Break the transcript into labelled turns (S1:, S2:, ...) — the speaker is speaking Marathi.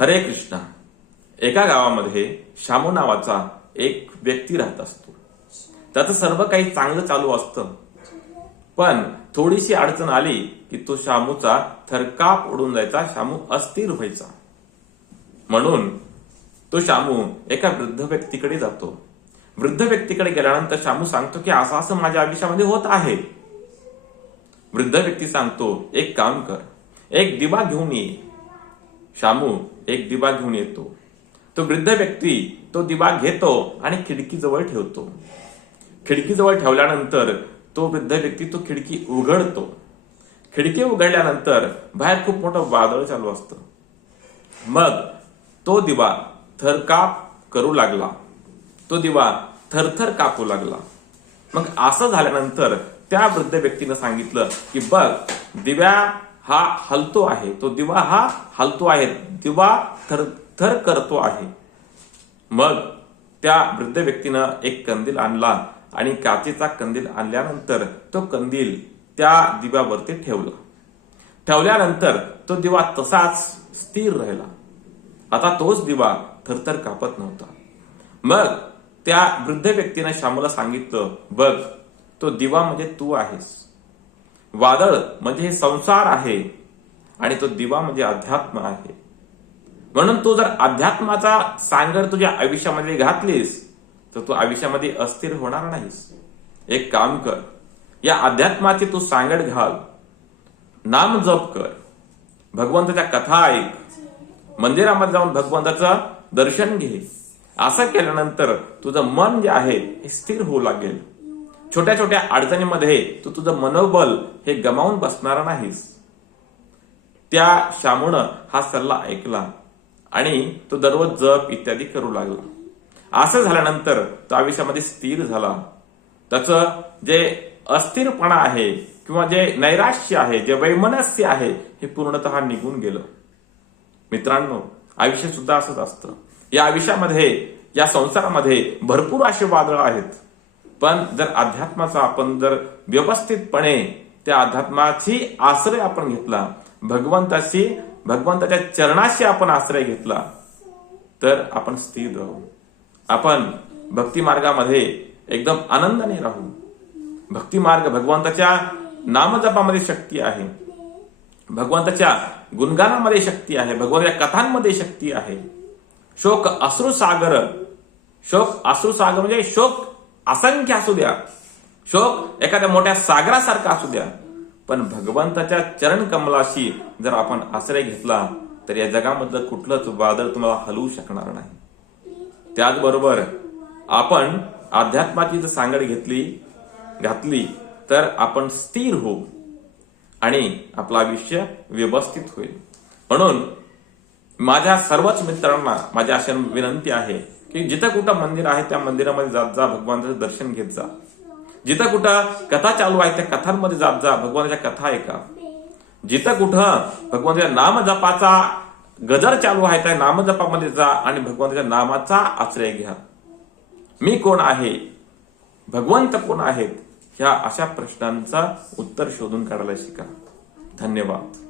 S1: हरे कृष्णा. एका गावामध्ये शामू नावाचा एक व्यक्ती राहत असतो. त्याचं सर्व काही चांगलं चालू असतं. पण थोडीशी अडचण आली की तो शामूचा थरकाप उडून जायचा शामू अस्थिर व्हायचा. म्हणून तो शामू एका वृद्ध व्यक्तीकडे जातो. वृद्ध व्यक्तीकडे गेल्यानंतर शामू सांगतो की असं असं माझ्या आयुष्यामध्ये होत आहे. वृद्ध व्यक्ती सांगतो एक काम कर. एक दिवा घेऊन ये. शामू एक दिवा घेऊन येतो. तो वृद्ध व्यक्ती तो दिवा घेतो आणि खिडकीजवळ ठेवतो. खिडकीजवळ ठेवल्यानंतर तो वृद्ध व्यक्ती तो खिडकी उघडतो. खिडकी उघडल्यानंतर बाहेर खूप मोठं वादळ चालू असतं. मग तो दिवा थरकाप करू लागला? तो दिवा थरथर कापू लागला? मग असं झाल्यानंतर त्या वृद्ध व्यक्तीनं सांगितलं की बघ दिव्या हा हलतो आहे तो दिवा हा हलतो आहे दिवा थर थर करतो आहे. मग त्या वृद्ध व्यक्तीनं एक कंदील आणला आणि काचेचा कंदील आणल्यानंतर तो कंदील त्या दिव्यावरती ठेवला. ठेवल्यानंतर तो दिवा तसाच स्थिर राहिला. आता तोच दिवा थरथर कापत नव्हता. मग त्या वृद्ध व्यक्तीने श्यामला सांगितलं बघ तो दिवा म्हणजे तू आहेस. वादळ म्हणजे हे संसार आहे आणि तो दिवा म्हणजे अध्यात्म आहे. म्हणून तू जर अध्यात्माचा सांगड तुझ्या आयुष्यामध्ये घातलीस तर तू आयुष्यामध्ये अस्थिर होणार नाहीस. एक काम कर या अध्यात्माची तू सांगड घाल नाम जप कर भगवंताच्या कथा ऐक मंदिरामध्ये जाऊन भगवंताचं दर्शन घे. असं केल्यानंतर तुझं मन जे आहे हे स्थिर होऊ लागेल. छोट्या छोट्या अडचणीमध्ये तू तुझं मनोबल हे गमावून बसणार नाहीस. त्या श्यामून हा सल्ला ऐकला आणि तो दररोज जप इत्यादी करू लागला. असं झाल्यानंतर तो आयुष्यामध्ये स्थिर झाला. त्याचं जे अस्थिरपणा आहे किंवा जे नैराश्य आहे जे वैमनस्य आहे हे पूर्णतः निघून गेलं. मित्रांनो आयुष्य सुद्धा असंच असतं. या आयुष्यामध्ये या संसारामध्ये भरपूर असे वादळ आहेत. पण जर अध्यात्माचा आपण जर व्यवस्थितपणे त्या अध्यात्माची आश्रय आपण घेतला भगवंताशी भगवंताच्या चरणाशी आपण आश्रय घेतला तर आपण स्थिर राहू. आपण भक्ती मार्गामध्ये एकदम आनंदाने राहू. भक्ती मार्ग भगवंताच्या नामजपामध्ये शक्ती आहे. भगवंताच्या गुणगानामध्ये शक्ती आहे. भगवंताच्या कथांमध्ये शक्ती आहे. शोक अश्रुसागर शोक अश्रुसागर म्हणजे शोक असंख्य असू द्या. शोक एखाद्या मोठ्या सागरासारखा असू द्या. पण भगवंताच्या चरण कमलाशी जर आपण आश्रय घेतला तर या जगामधलं कुठलंच वादळ तुम्हाला हलवू शकणार नाही. त्याचबरोबर आपण अध्यात्माची जर सांगड घेतली घातली तर आपण स्थिर होऊ आणि आपलं आयुष्य व्यवस्थित होईल. म्हणून माझ्या सर्वच मित्रांना माझी अशी विनंती आहे की जिथं कुठं मंदिर आहे त्या मंदिरामध्ये जात जा भगवंताचं दर्शन घेत जा. जिथं कुठं कथा चालू आहे त्या कथांमध्ये जात जा भगवानाच्या कथा ऐका. जिथं कुठं भगवंताच्या नामजपाचा गजर चालू आहे त्या नामजपामध्ये जा आणि भगवंताच्या नामाचा आश्रय घ्या. मी कोण आहे? भगवंत कोण आहेत? ह्या अशा प्रश्नांचा उत्तर शोधून काढायला शिका. धन्यवाद.